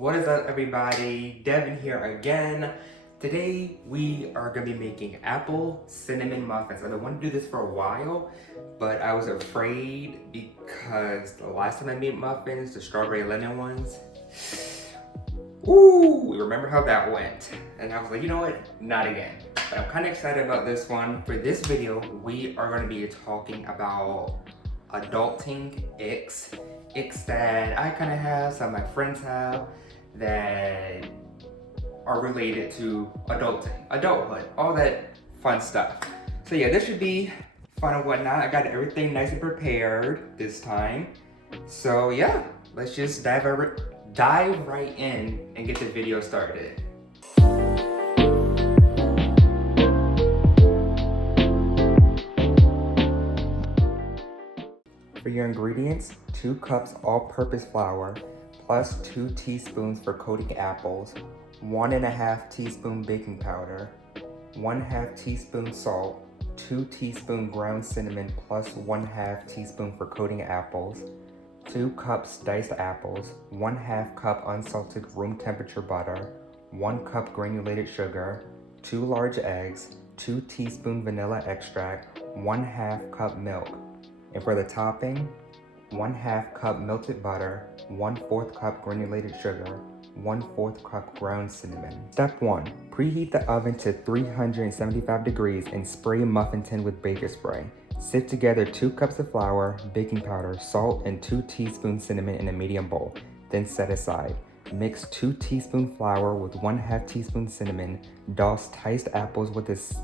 What is up, everybody? Devin here again. Today we are gonna be making apple cinnamon muffins. I've been wanting to do this for a while, but I was afraid because the last time I made muffins, the strawberry lemon ones, ooh, remember how that went. And I was like, you know what? Not again. But I'm kind of excited about this one. For this video, we are gonna be talking about adulting icks that I kind of have, some of my friends have, that are related to adulting, adulthood, all that fun stuff. So yeah, this should be fun and whatnot. I got everything nice and prepared this time. So yeah, let's just dive right in and get the video started. For your ingredients, 2 cups all-purpose flour, plus 2 teaspoons for coating apples, 1.5 teaspoon baking powder, 1/2 teaspoon salt, 2 teaspoon ground cinnamon plus 1/2 teaspoon for coating apples, 2 cups diced apples, 1/2 cup unsalted room temperature butter, 1 cup granulated sugar, 2 large eggs, 2 teaspoon vanilla extract, 1/2 cup milk. And for the topping, 1/2 cup melted butter, 1/4 cup granulated sugar, 1/4 cup ground cinnamon. Step 1. Preheat the oven to 375 degrees and spray a muffin tin with baker spray. Sift together 2 cups of flour, baking powder, salt, and 2 teaspoons cinnamon in a medium bowl. Then set aside. Mix 2 teaspoon flour with 1/2 teaspoon cinnamon. Douse diced apples with this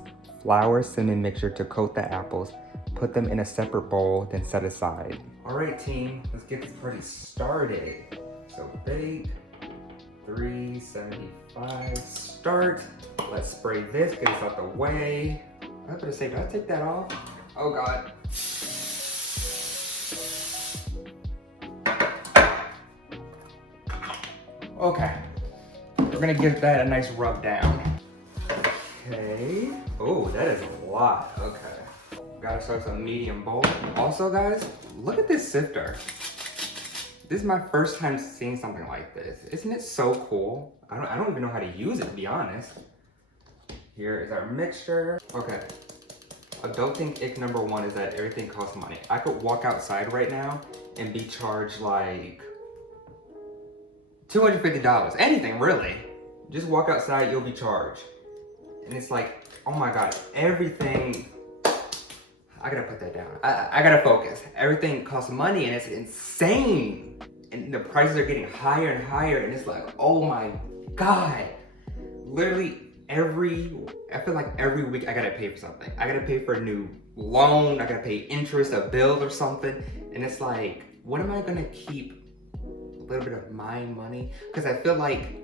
flour cinnamon mixture to coat the apples. Put them in a separate bowl, then set aside. All right, team, let's get this party started. So bake, 375, start. Let's spray this, get this out the way. I was gonna say, did I take that off? Oh God. Okay, we're gonna give that a nice rub down. Okay, oh, that is a lot, okay. Gotta start some medium bowl. Also guys, look at this sifter. This is my first time seeing something like this. Isn't it so cool? I don't even know how to use it, to be honest. Here is our mixture. Okay, adulting ick number 1 is that everything costs money. I could walk outside right now and be charged like $250, anything really. Just walk outside, you'll be charged. And it's like, oh my God, everything, I gotta put that down. I gotta focus. Everything costs money and it's insane. And the prices are getting higher and higher and it's like, oh my God. Literally I feel like every week I gotta pay for something. I gotta pay for a new loan, I gotta pay interest, a bill or something. And it's like, what am I gonna keep a little bit of my money? Because I feel like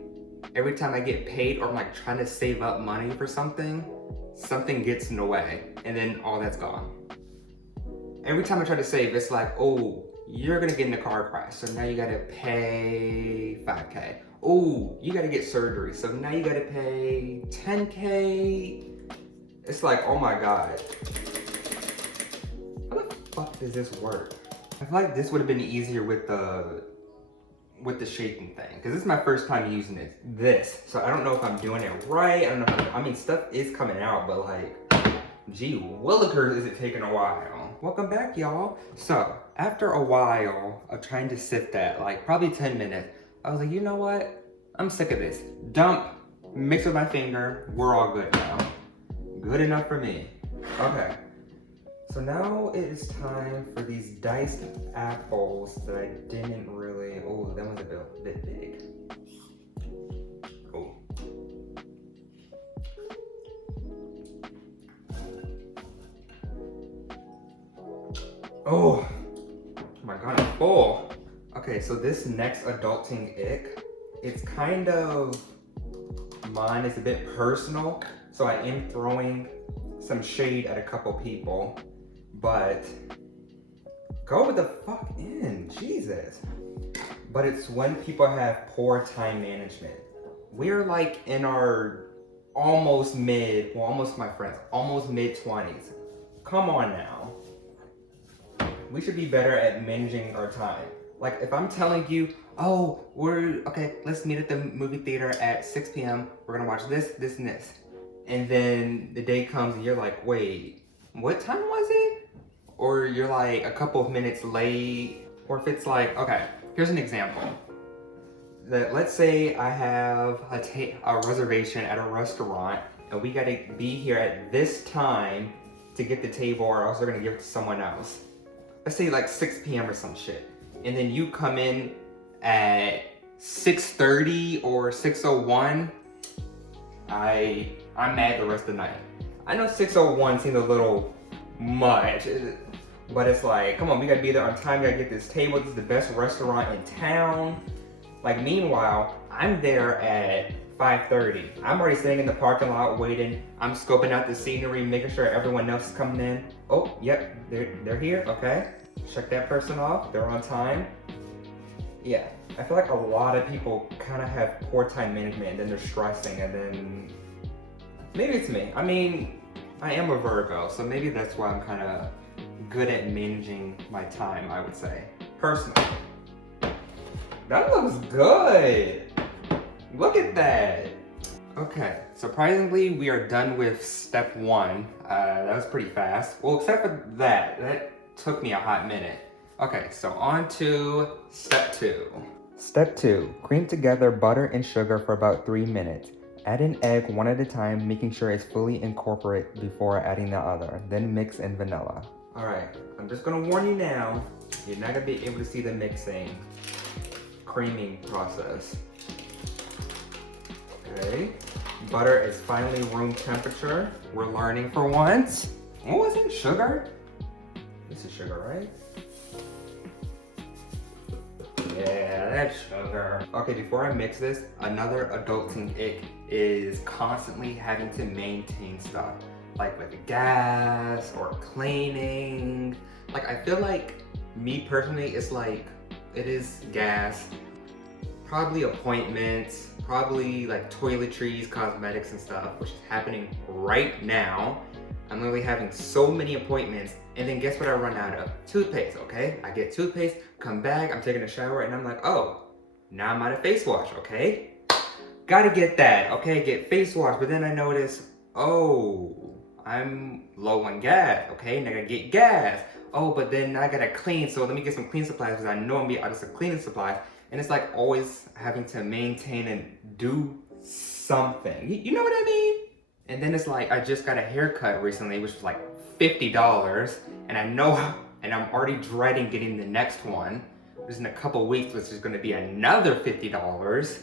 every time I get paid or I'm like trying to save up money for something gets in the way and then all that's gone. Every time I try to save, it's like, oh, you're gonna get in a car crash, so now you gotta pay 5K. Oh, you gotta get surgery, so now you gotta pay 10K. It's like, oh my God. How the fuck does this work? I feel like this would have been easier with the shaking thing, because this is my first time using this. So I don't know if I'm doing it right. I don't know I mean, stuff is coming out, but like, gee willikers, is it taking a while? Welcome back, y'all. So after a while of trying to sift that, like probably 10 minutes, I was like, you know what? I'm sick of this. Dump, mix with my finger, we're all good now. Good enough for me. Okay. So now it is time for these diced apples that I didn't really, oh, that one's a bit big. Oh. Oh my God, I'm full. Okay, so this next adulting ick, it's kind of mine, it's a bit personal. So I am throwing some shade at a couple people. But go with the fuck in, Jesus. But it's when people have poor time management. We're like in our almost my friends, almost mid-20s. Come on now. We should be better at managing our time. Like if I'm telling you, oh, okay, let's meet at the movie theater at 6 p.m. We're gonna watch this, this, and this. And then the day comes and you're like, wait, what time was it? Or you're like a couple of minutes late. Or if it's like, okay, here's an example. Let's say I have a reservation at a restaurant and we gotta be here at this time to get the table or else they're gonna give it to someone else. Let's say like 6 p.m. or some shit. And then you come in at 6:30 or 6:01, I'm mad the rest of the night. I know 6:01 seems a little much, but it's like, come on, we gotta be there on time, we gotta get this table, this is the best restaurant in town. Like meanwhile, I'm there at 5:30. I'm already sitting in the parking lot waiting. I'm scoping out the scenery, making sure everyone else is coming in. Oh, yep, they're here, okay. Check that person off, they're on time. Yeah, I feel like a lot of people kind of have poor time management and then they're stressing and then, maybe it's me. I mean, I am a Virgo, so maybe that's why I'm kind of good at managing my time, I would say. Personally. That looks good. Look at that. Okay, surprisingly, we are done with step 1. That was pretty fast. Well, except for that took me a hot minute. Okay, so on to step 2. Step 2, cream together butter and sugar for about 3 minutes. Add an egg one at a time, making sure it's fully incorporated before adding the other. Then mix in vanilla. All right, I'm just gonna warn you now, you're not gonna be able to see the creaming process. Okay, butter is finally room temperature. We're learning for once. What was it, sugar? This is sugar, right? Yeah, that's sugar. Okay, before I mix this, another adulting ick is constantly having to maintain stuff. Like with gas or cleaning. Like I feel like, me personally, it's like, it is gas, probably appointments, probably like toiletries, cosmetics and stuff, which is happening right now. I'm literally having so many appointments, and then guess what I run out of? Toothpaste, okay? I get toothpaste, come back, I'm taking a shower, and I'm like, oh, now I'm out of face wash, okay? Gotta get that, okay? Get face wash, but then I notice, oh, I'm low on gas, okay? And I gotta get gas. Oh, but then I gotta clean, so let me get some clean supplies because I know I'm gonna be out of some cleaning supplies. And it's like always having to maintain and do something. You know what I mean? And then it's like, I just got a haircut recently, which was like $50. And I know, and I'm already dreading getting the next one. Which is in a couple weeks, which is gonna be another $50.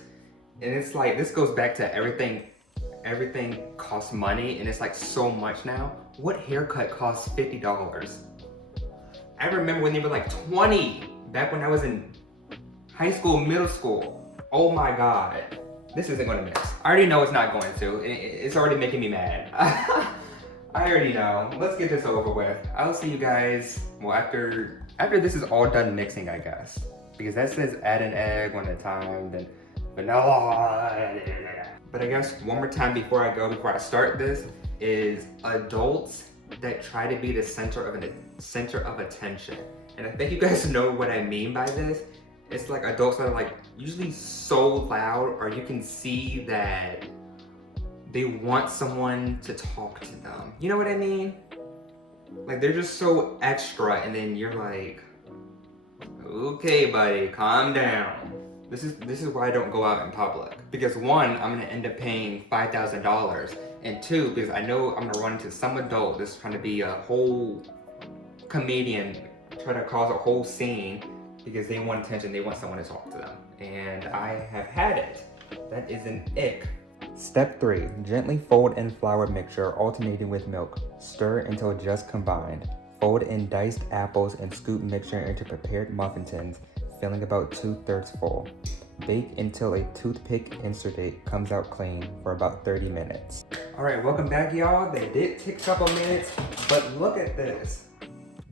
And it's like, this goes back to everything costs money, and it's like so much now. What haircut costs $50? I remember when they were like 20, back when I was in high school, middle school. Oh my God, this isn't gonna mix. I already know it's not going to. It's already making me mad. I already know. Let's get this over with. I'll see you guys, well, after this is all done mixing, I guess. Because that says add an egg one at a time, then vanilla. But I guess one more time before I start this, is adults that try to be the center of attention. And I think you guys know what I mean by this. It's like adults that are like usually so loud, or you can see that they want someone to talk to them. You know what I mean? Like they're just so extra, and then you're like, okay buddy, calm down. This is why I don't go out in public. Because one, I'm gonna end up paying $5,000. And two, because I know I'm gonna run into some adult that's trying to be a whole comedian, try to cause a whole scene because they want attention, they want someone to talk to them. And I have had it. That is an ick. Step 3, gently fold in flour mixture alternating with milk. Stir until just combined. Fold in diced apples and scoop mixture into prepared muffin tins, filling about 2/3 full. Bake until a toothpick inserted comes out clean for about 30 minutes. All right, welcome back, y'all. They did take a couple minutes, but look at this.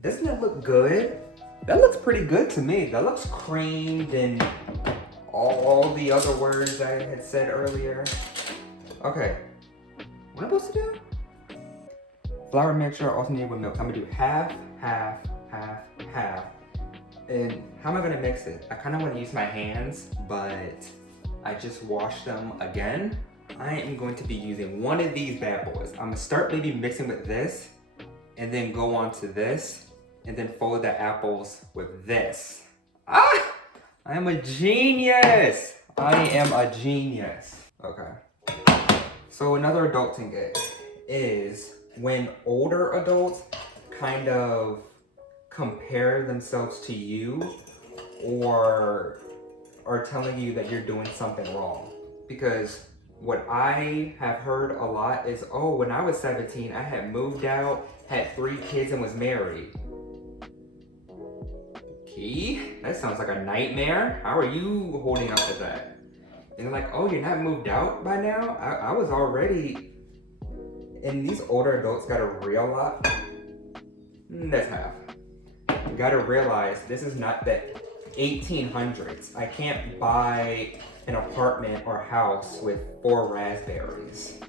Doesn't it look good? That looks pretty good to me. That looks creamed and all the other words I had said earlier. Okay, what am I supposed to do? Flour mixture alternated with milk. I'm gonna do half, half, half, half. And how am I gonna mix it? I kinda wanna use my hands, but I just washed them again. I am going to be using one of these bad boys. I'm gonna start maybe mixing with this, and then go on to this, and then fold the apples with this. Ah! I am a genius! I am a genius. Okay. So another adulting gig is when older adults kind of compare themselves to you or are telling you that you're doing something wrong. Because what I have heard a lot is, oh, when I was 17, I had moved out, had 3 kids, and was married. Okay, that sounds like a nightmare. How are you holding up to that? And they're like, oh, you're not moved out by now? I was already. And these older adults gotta realize, that's half. You gotta realize this is not the 1800s. I can't buy an apartment or house with 4 raspberries.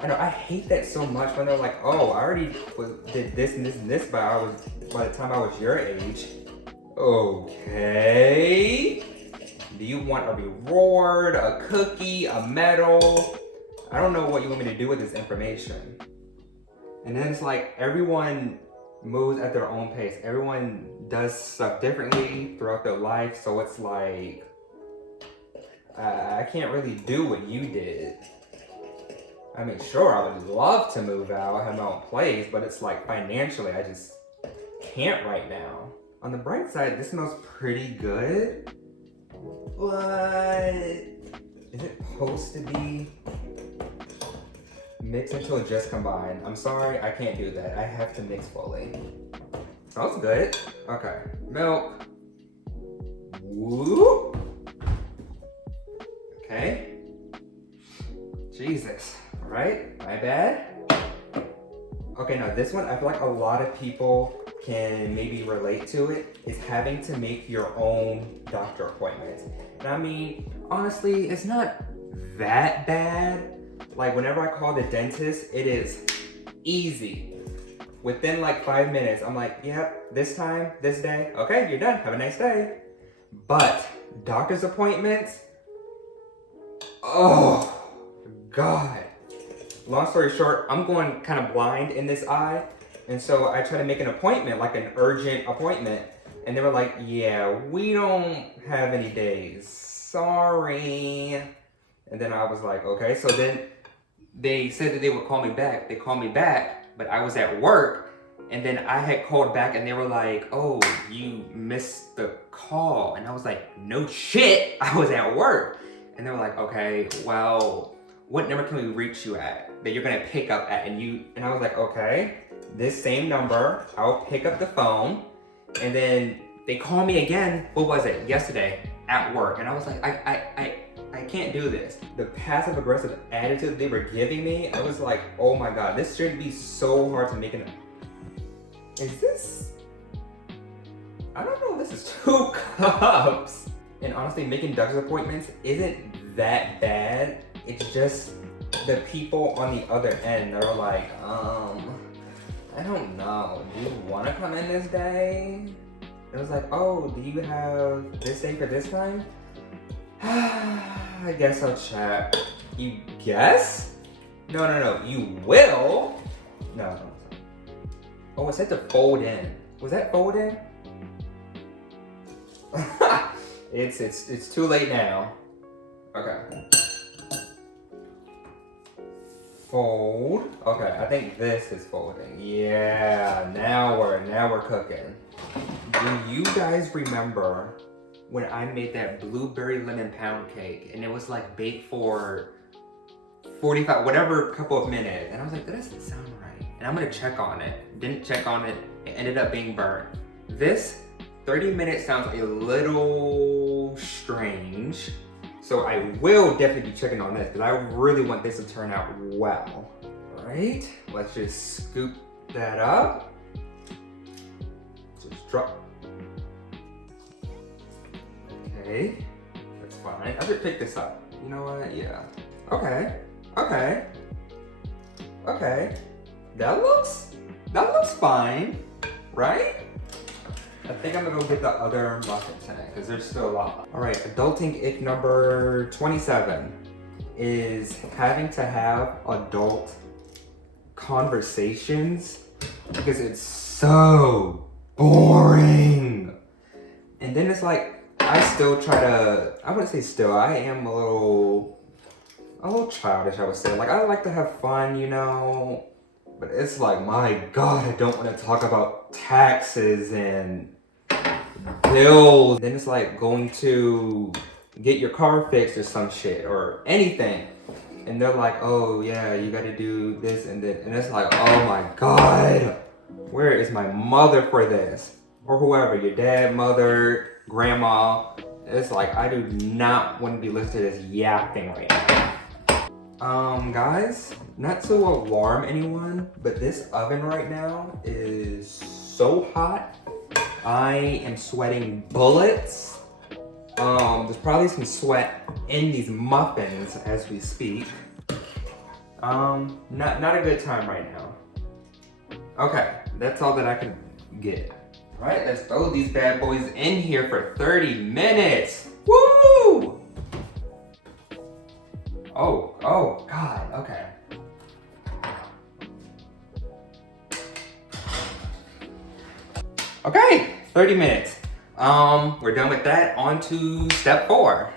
I know, I hate that so much when they're like, oh, I already did this and this and this by the time I was your age. Okay. Do you want a reward, a cookie, a medal? I don't know what you want me to do with this information. And then it's like everyone moves at their own pace. Everyone does stuff differently throughout their life. So it's like, I can't really do what you did. I mean, sure, I would love to move out, have my own place, but it's like financially, I just can't right now. On the bright side, this smells pretty good, but is it supposed to be mixed until it just combined? I'm sorry, I can't do that. I have to mix fully. Smells good. Okay, milk. Whoop. Okay. Jesus, right? My bad. Okay, now this one, I feel like a lot of people can maybe relate to it, is having to make your own doctor appointments. And I mean, honestly, it's not that bad. Like whenever I call the dentist, it is easy. Within like 5 minutes, I'm like, yep, this time, this day, okay, you're done, have a nice day. But doctor's appointments, oh God. Long story short, I'm going kind of blind in this eye. And so I tried to make an appointment, like an urgent appointment. And they were like, yeah, we don't have any days. Sorry. And then I was like, okay. So then they said that they would call me back. They called me back, but I was at work. And then I had called back and they were like, oh, you missed the call. And I was like, no shit, I was at work. And they were like, okay, well, what number can we reach you at that you're gonna pick up at? And I was like, okay, this same number, I'll pick up the phone. And then they call me again, what was it, yesterday at work. And I was like, I can't do this. The passive aggressive attitude they were giving me, I was like, oh my God, this should be so hard to make an, is this, I don't know, this is 2 cups. And honestly, making doctor's appointments isn't that bad. It's just the people on the other end that are like, I don't know, do you want to come in this day? It was like, oh, do you have this day for this time? I guess I'll check. You guess? No, you will? No. Oh, it said to fold in. Was that fold in? It's too late now. Okay. Fold. Okay, I think this is folding. Yeah, now we're cooking. Do you guys remember when I made that blueberry lemon pound cake and it was like baked for 45, whatever, couple of minutes? And I was like, that doesn't sound right. And I'm gonna check on it. Didn't check on it. It ended up being burnt. This 30 minutes sounds a little strange. So I will definitely be checking on this because I really want this to turn out well. All right, let's just scoop that up. Just drop. Okay, that's fine. I should pick this up. You know what? Yeah. Okay. That looks fine, right? I think I'm gonna go get the other muffin tonight because there's still a lot. All right, adulting ick number 27 is having to have adult conversations because it's so boring. And then it's like, I still try to, I wouldn't say still, I am a little childish, I would say. Like, I like to have fun, you know, but it's like, my God, I don't want to talk about taxes and bills. Then it's like going to get your car fixed or some shit or anything. And they're like, oh yeah, you gotta do this and then, and it's like, oh my God, where is my mother for this? Or whoever, your dad, mother, grandma. It's like, I do not want to be listed as yapping right now. Guys, not to alarm anyone, but this oven right now is so hot. I am sweating bullets. There's probably some sweat in these muffins as we speak. Not a good time right now. Okay, that's all that I can get. All right, let's throw these bad boys in here for 30 minutes. Woo! Oh, God, okay. Okay, 30 minutes. We're done with that. On to step 4.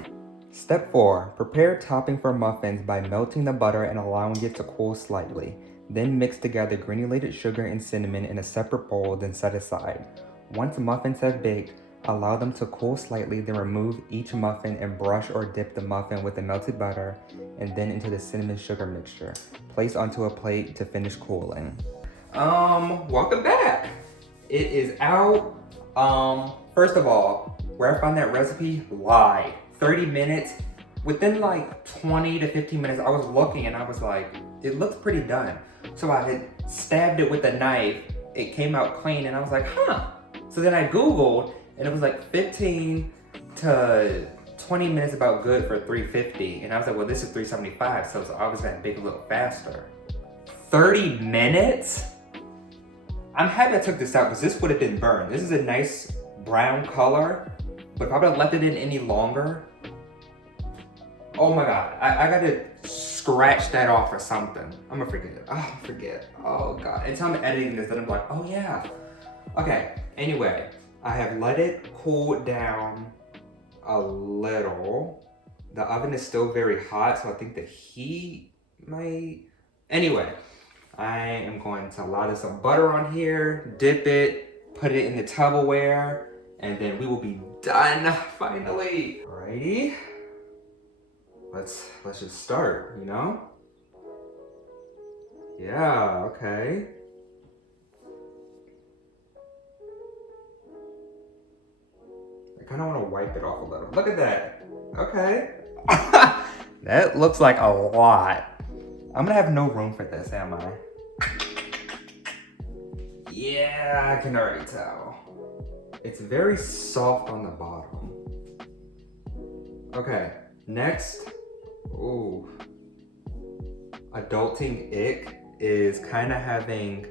Step 4, prepare topping for muffins by melting the butter and allowing it to cool slightly. Then mix together granulated sugar and cinnamon in a separate bowl, then set aside. Once muffins have baked, allow them to cool slightly, then remove each muffin and brush or dip the muffin with the melted butter and then into the cinnamon sugar mixture. Place onto a plate to finish cooling. Welcome back. It is out. First of all, where I found that recipe, lied. 30 minutes. Within like 20 to 15 minutes, I was looking and I was like, it looks pretty done. So I had stabbed it with a knife. It came out clean and I was like, huh. So then I Googled and it was like 15 to 20 minutes about good for 350. And I was like, well, this is 375. So it's obviously gonna bake a little faster. 30 minutes? I'm happy I took this out because this would have been burned. This is a nice brown color, but if I would have left it in any longer, oh my God, I gotta scratch that off or something. I'm gonna forget it. Oh, forget. Oh God. Until I'm editing this, then I'm like, oh yeah. Okay, anyway, I have let it cool down a little. The oven is still very hot, so I think the heat might... Anyway, I am going to lather some butter on here, dip it, put it in the Tupperware, and then we will be done, finally. Alrighty. Let's just start, you know? Yeah, okay. I kind of want to wipe it off a little. Look at that. Okay. That looks like a lot. I'm gonna have no room for this, am I? Yeah, I can already tell. It's very soft on the bottom. Okay, next. Ooh. Adulting ick is kind of having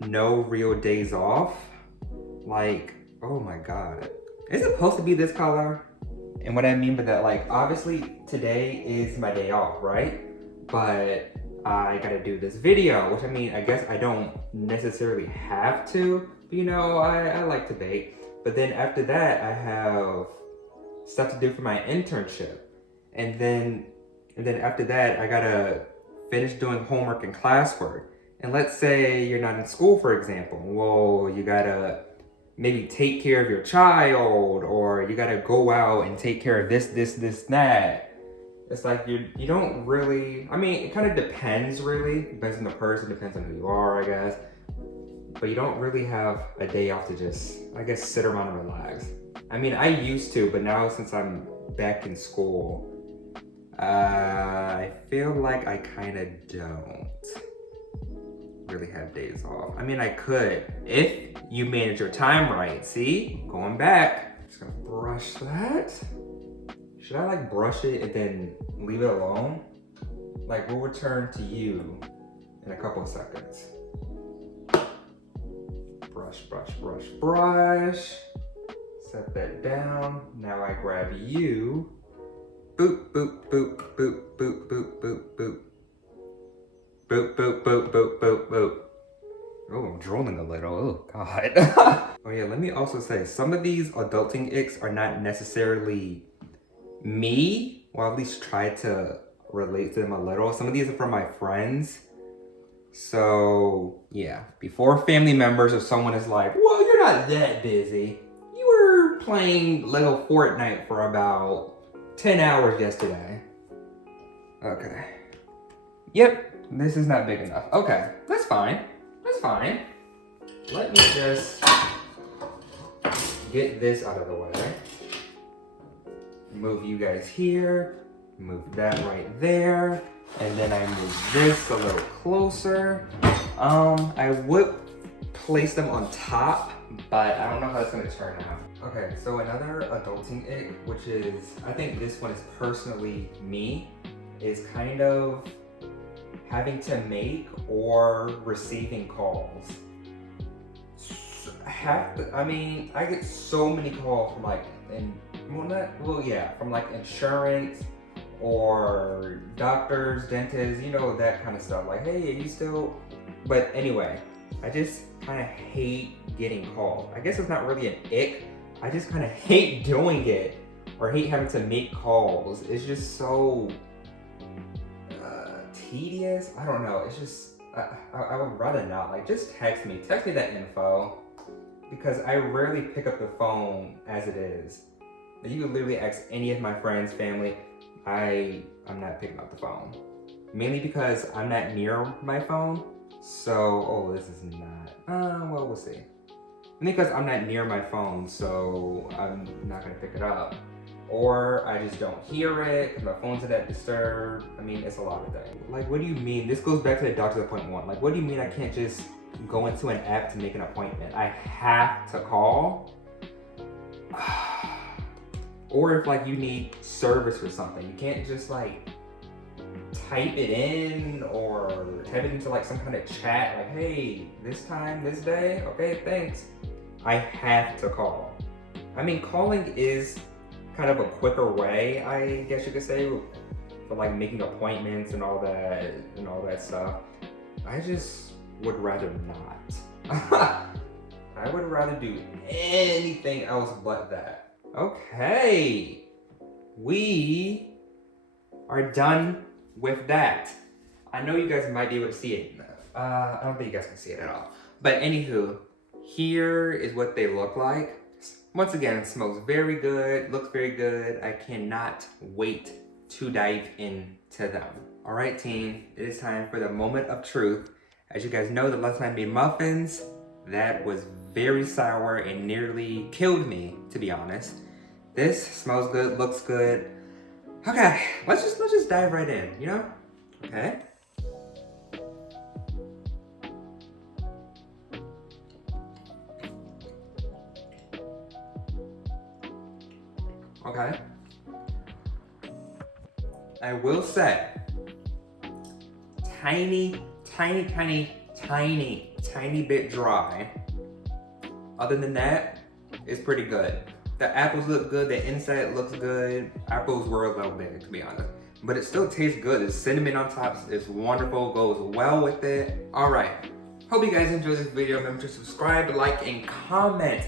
no real days off. Like, oh my God. Is it supposed to be this color? And what I mean by that, like, obviously today is my day off, right? But I gotta do this video, which I mean, I guess I don't necessarily have to, but you know, I like to bake. But then after that, I have stuff to do for my internship. And then after that, I gotta finish doing homework and classwork. And let's say you're not in school, for example. Well, you gotta maybe take care of your child, or you gotta go out and take care of this, that. It's like you don't really, I mean, it kind of depends really. Depends on the person, depends on who you are, I guess. But you don't really have a day off to just, I guess, sit around and relax. I mean, I used to, but now since I'm back in school, I feel like I kind of don't really have days off. I mean, I could, if you manage your time right. See, going back, just gonna brush that. Should I like brush it and then leave it alone? Like, we'll return to you in a couple of seconds. Brush, brush, brush, brush. Set that down. Now I grab you. Boop, boop, boop, boop, boop, boop, boop, boop. Boop, boop, boop, boop, boop, boop. Oh, I'm drooling a little. Oh, God. Oh, yeah, let me also say, some of these adulting icks are not necessarily me, or at least try to relate to them a little. Some of these are from my friends. So, yeah, before family members or someone is like, well, you're not that busy. You were playing little Fortnite for about 10 hours yesterday. Okay. Yep, this is not big enough. Okay, that's fine. That's fine. Let me just get this out of the way. Move you guys here. Move that right there. And then I move this a little closer. I would place them on top, but I don't know how it's gonna turn out. Okay, so another adulting ick, which is, I think this one is personally me, is kind of having to make or receiving calls. I get so many calls from from like insurance or doctors, dentists, you know, that kind of stuff. Like, hey, are you still? But anyway, I just kind of hate getting called. I guess it's not really an ick. I just kind of hate doing it or hate having to make calls. It's just so tedious. I don't know. It's just, I would rather not. Like, just text me that info, because I rarely pick up the phone as it is. You can literally ask any of my friends, family, I'm not picking up the phone. Mainly because I'm not near my phone. So, this is not, well, we'll see. Mainly because I'm not near my phone, so I'm not gonna pick it up. Or I just don't hear it because my phone's that disturbed. I mean, it's a lot of things. Like, what do you mean? This goes back to the doctor's appointment one. Like, what do you mean I can't just go into an app to make an appointment? I have to call? Or if like you need service or something, you can't just like type it in or type it into like some kind of chat, like, hey, this time, this day, okay, thanks. I have to call. I mean, calling is kind of a quicker way, I guess you could say, for like making appointments and all that stuff. I just would rather not. I would rather do anything else but that. Okay, we are done with that. I know you guys might be able to see it. I don't think you guys can see it at all. But anywho, here is what they look like. Once again, it smells very good, looks very good. I cannot wait to dive into them. All right, team, it is time for the moment of truth. As you guys know, the last time I made muffins, that was very sour and nearly killed me, to be honest. This smells good, looks good. Okay, let's just dive right in, you know? Okay. Okay. I will say, tiny bit dry. Other than that, it's pretty good. The apples look good, the inside looks good. Apples were a little big, to be honest. But it still tastes good. There's cinnamon on top, it's wonderful, goes well with it. All right, hope you guys enjoyed this video. Remember to subscribe, like, and comment.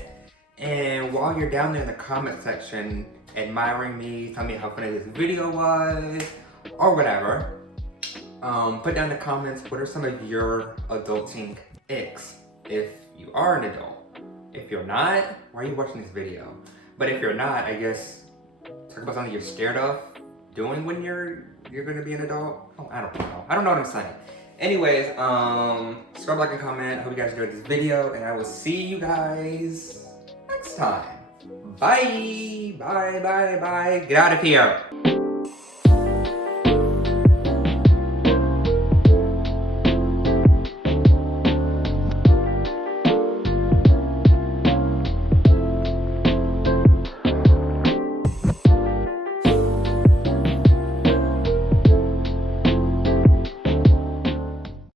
And while you're down there in the comment section, admiring me, tell me how funny this video was, or whatever. Put down in the comments, what are some of your adulting icks if you are an adult? If you're not, why are you watching this video? But if you're not, I guess, talk about something you're scared of doing when you're gonna be an adult. Oh, I don't know. I don't know what I'm saying. Anyways, subscribe, like, and comment. Hope you guys enjoyed this video, and I will see you guys next time. Bye. Bye. Get out of here.